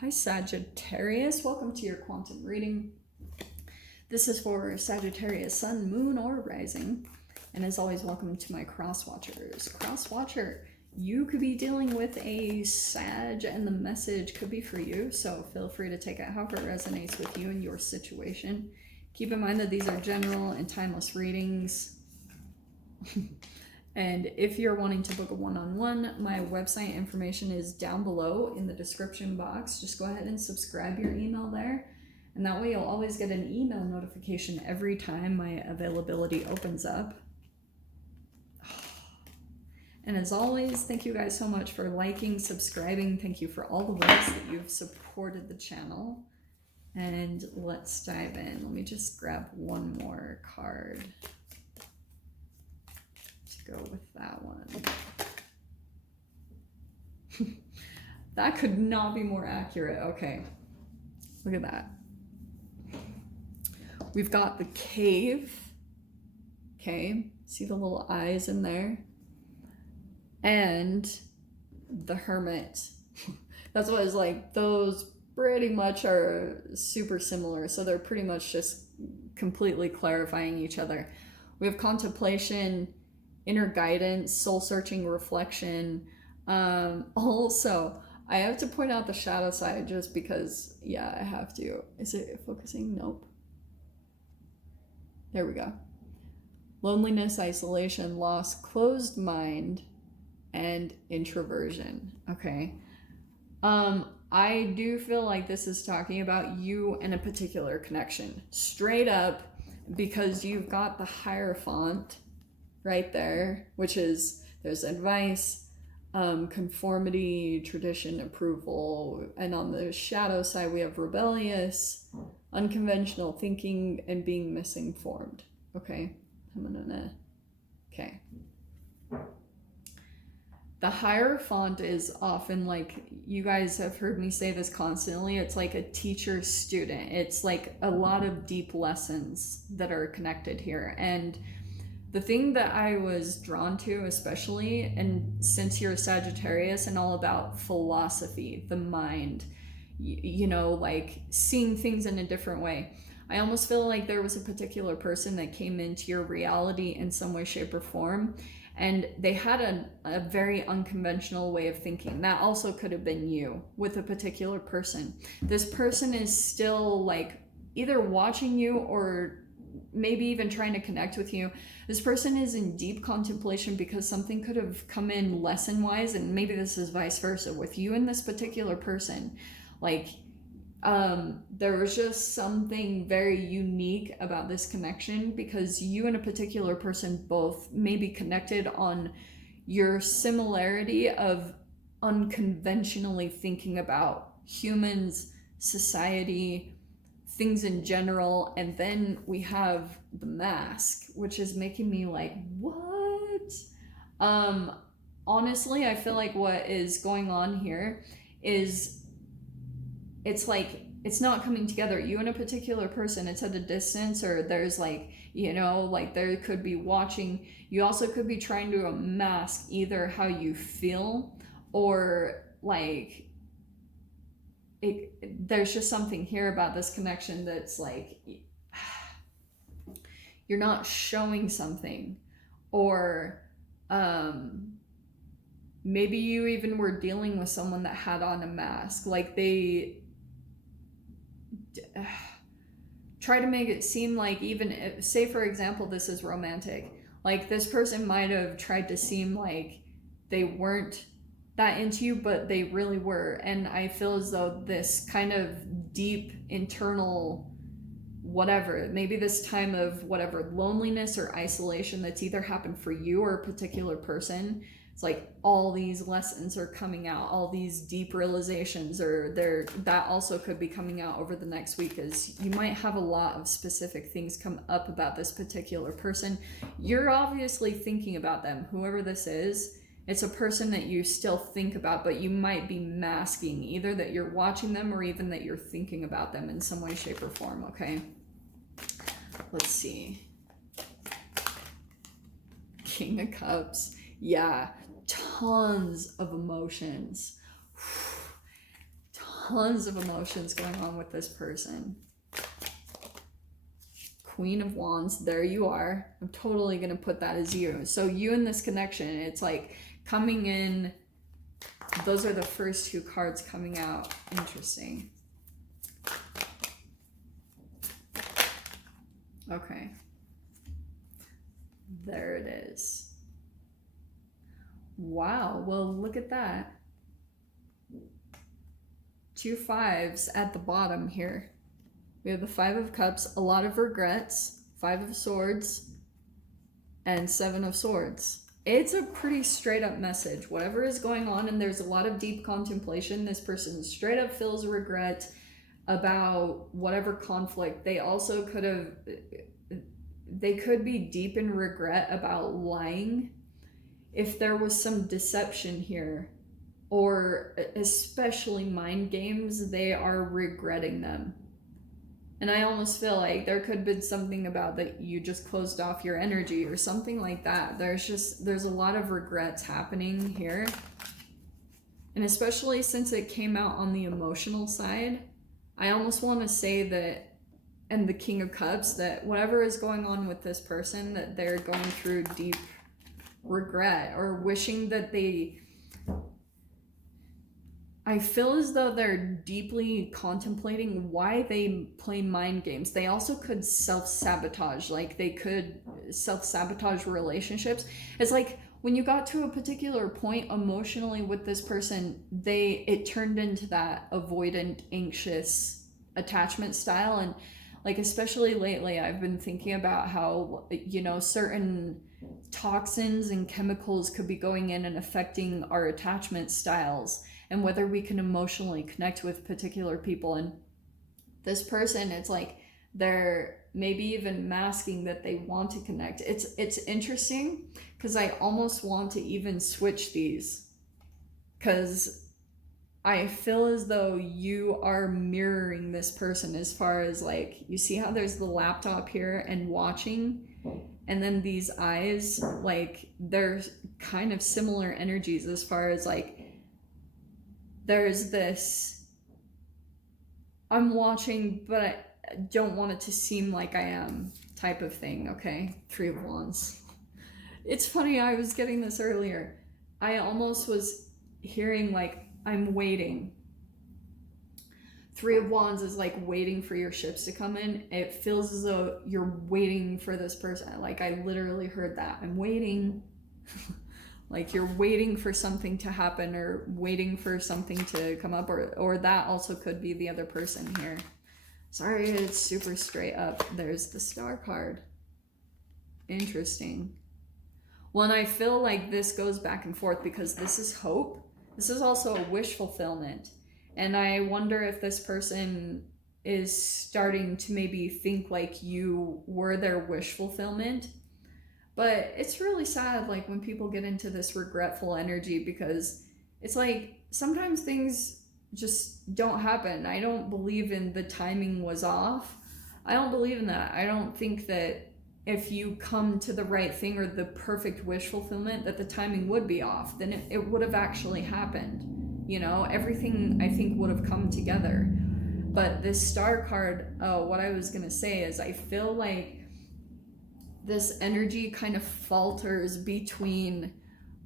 Hi Sagittarius, welcome to your quantum reading. This is for Sagittarius, Sun, Moon, or Rising. And as always, welcome to my cross watchers. Cross watcher, you could be dealing with a Sag and the message could be for you. So feel free to take it however it resonates with you and your situation. Keep in mind that these are general and timeless readings. And if you're wanting to book a one-on-one, my website information is down below in the description box. Just go ahead and subscribe your email there. And that way you'll always get an email notification every time my availability opens up. And as always, thank you guys so much for liking, subscribing. Thank you for all the ways that you've supported the channel. And let's dive in. Let me just grab one more card. Go with that one. That could not be more accurate. Okay, look at that. We've got the cave. Okay, see the little eyes in there? And the hermit. That's what it's like. Those pretty much are super similar. So they're pretty much just completely clarifying each other. We have contemplation, inner guidance, soul-searching reflection. Also, I have to point out the shadow side just because, yeah, I have to. Is it focusing? Nope. There we go. Loneliness, isolation, loss, closed mind, and introversion. Okay. I do feel like this is talking about you and a particular connection. Straight up, because you've got the Hierophant right there, which is there's advice, conformity, tradition, approval, and on the shadow side we have rebellious, unconventional thinking, and being misinformed. Okay, okay. The Hierophant is often like, you guys have heard me say this constantly, it's like a teacher student. It's like a lot of deep lessons that are connected here. And the thing that I was drawn to, especially, and since you're a Sagittarius and all about philosophy, the mind, you know, like seeing things in a different way, I almost feel like there was a particular person that came into your reality in some way, shape, or form, and they had a very unconventional way of thinking. That also could have been you with a particular person. This person is still like either watching you or maybe even trying to connect with you. This person is in deep contemplation because something could have come in lesson wise, and maybe this is vice versa with you and this particular person. Like there was just something very unique about this connection because you and a particular person both may be connected on your similarity of unconventionally thinking about humans, society, things in general. And then we have the mask, which is making me like, what? Honestly, I feel like what is going on here is it's like it's not coming together. You and a particular person, it's at a distance, or there's like, you know, like there could be watching. You also could be trying to mask either how you feel or like there's just something here about this connection that's like you're not showing something, or maybe you even were dealing with someone that had on a mask. Like they try to make it seem like, even if, say for example this is romantic, like this person might have tried to seem like they weren't that into you, but they really were. And I feel as though this kind of deep internal whatever, maybe this time of whatever loneliness or isolation that's either happened for you or a particular person, it's like all these lessons are coming out, all these deep realizations, or that also could be coming out over the next week, as you might have a lot of specific things come up about this particular person. You're obviously thinking about them, whoever this is. It's a person that you still think about, but you might be masking either that you're watching them or even that you're thinking about them in some way, shape, or form, okay? Let's see. King of Cups. Yeah, tons of emotions. tons of emotions going on with this person. Queen of Wands, there you are. I'm totally going to put that as you. So you in this connection, it's like coming in. Those are the first two cards coming out. Interesting. Okay. There it is. Wow. Well, look at that. 2 5s at the bottom here. We have the 5 of Cups, a lot of regrets, 5 of Swords, and 7 of Swords. It's a pretty straight up message. Whatever is going on, and there's a lot of deep contemplation. This person straight up feels regret about whatever conflict. They also they could be deep in regret about lying. If there was some deception here, or especially mind games, they are regretting them. And I almost feel like there could have been something about that you just closed off your energy or something like that. There's a lot of regrets happening here. And especially since it came out on the emotional side, I almost want to say that, and the King of Cups, that whatever is going on with this person, that they're going through deep regret or wishing that I feel as though they're deeply contemplating why they play mind games. They also could self-sabotage. Like, they could self-sabotage relationships. It's like when you got to a particular point emotionally with this person, it turned into that avoidant, anxious attachment style. And like, especially lately, I've been thinking about how, you know, certain toxins and chemicals could be going in and affecting our attachment styles, and whether we can emotionally connect with particular people. And this person, it's like they're maybe even masking that they want to connect. It's interesting because I almost want to even switch these, because I feel as though you are mirroring this person as far as, like, you see how there's the laptop here and watching, and then these eyes, like, they're kind of similar energies as far as, like, there's this, I'm watching, but I don't want it to seem like I am type of thing, okay? 3 of Wands. It's funny, I was getting this earlier. I almost was hearing, like, I'm waiting. 3 of Wands is like waiting for your ships to come in. It feels as though you're waiting for this person. Like, I literally heard that. I'm waiting. Like, you're waiting for something to happen, or waiting for something to come up, or that also could be the other person here. Sorry, it's super straight up. There's the Star card. Interesting. Well, and I feel like this goes back and forth because this is hope. This is also a wish fulfillment. And I wonder if this person is starting to maybe think like you were their wish fulfillment. But it's really sad, like, when people get into this regretful energy, because it's like sometimes things just don't happen. I don't believe in the timing was off. I don't believe in that. I don't think that if you come to the right thing or the perfect wish fulfillment, that the timing would be off. Then it would have actually happened. You know, everything I think would have come together. But this Star card, what I was going to say is I feel like this energy kind of falters between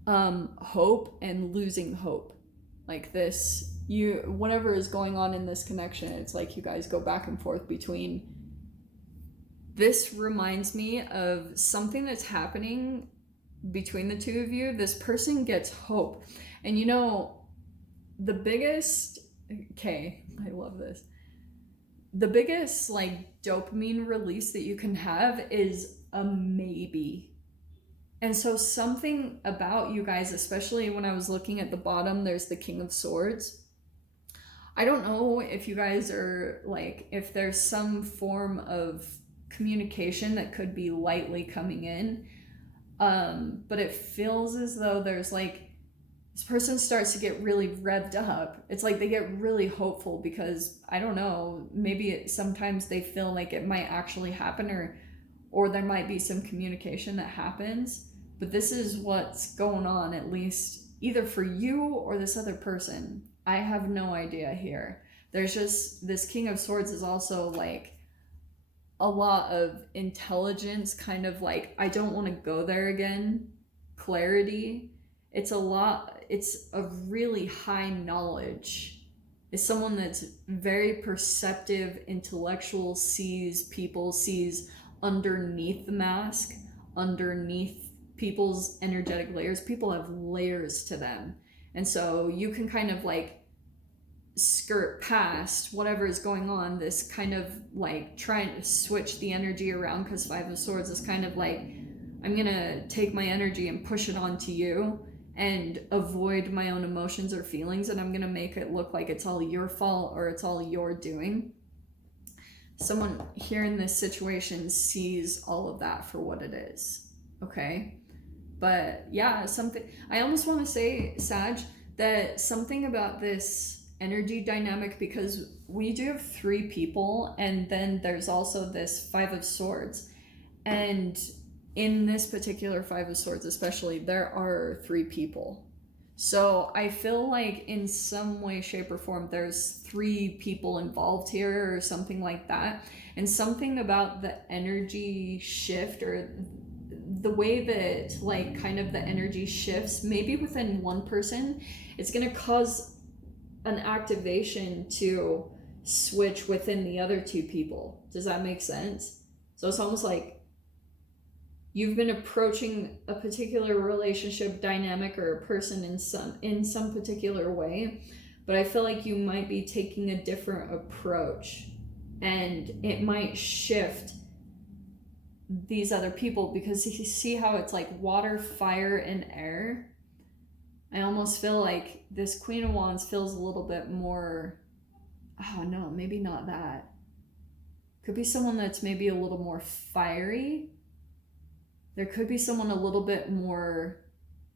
hope and losing hope. Like this, whatever is going on in this connection, it's like you guys go back and forth between. This reminds me of something that's happening between the two of you. This person gets hope. And you know, the biggest, okay, I love this. The biggest, like, dopamine release that you can have is a maybe. And so something about you guys, especially when I was looking at the bottom, there's the King of Swords. I don't know if you guys are, like, if there's some form of communication that could be lightly coming in, but it feels as though there's, like, this person starts to get really revved up. It's like they get really hopeful because, I don't know, maybe sometimes they feel like it might actually happen, or there might be some communication that happens. But this is what's going on, at least either for you or this other person. I have no idea here. there's just this King of Swords is also like a lot of intelligence, kind of like, I don't want to go there again, clarity. It's a really high knowledge. It's someone that's very perceptive, intellectual, sees people, sees underneath the mask, underneath people's energetic layers. People have layers to them. And so you can kind of like skirt past whatever is going on, this kind of like trying to switch the energy around, because Five of Swords is kind of like, I'm gonna take my energy and push it onto you and avoid my own emotions or feelings, and I'm gonna make it look like it's all your fault or it's all your doing. Someone here in this situation sees all of that for what it is, okay? But yeah, something, I almost want to say, Sag, that something about this energy dynamic, because we do have 3 people, and then there's also this Five of Swords, and in this particular Five of Swords especially, there are 3 people. So I feel like in some way, shape, or form, there's 3 people involved here or something like that. And something about the energy shift, or the way that like kind of the energy shifts, maybe within one person, it's going to cause an activation to switch within the other 2 people. Does that make sense? So it's almost like you've been approaching a particular relationship dynamic or a person in some particular way, but I feel like you might be taking a different approach, and it might shift these other people, because you see how it's like water, fire, and air. I almost feel like this Queen of Wands feels a little bit more, oh no, maybe not that. Could be someone that's maybe a little more fiery. There could be someone a little bit more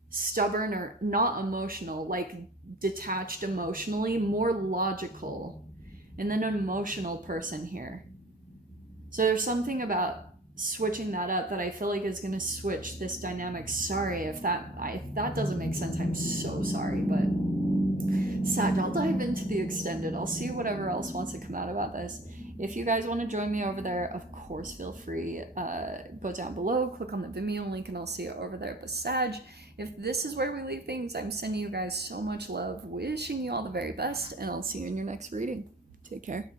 stubborn or not emotional, like detached emotionally, more logical. And then an emotional person here. So there's something about switching that up that I feel like is going to switch this dynamic. Sorry if that doesn't make sense. I'm so sorry, but Sag, I'll dive into the extended. I'll see whatever else wants to come out about this. If you guys want to join me over there, of course, feel free. Go down below, click on the Vimeo link, and I'll see you over there. But Sag, if this is where we leave things, I'm sending you guys so much love, wishing you all the very best, and I'll see you in your next reading. Take care.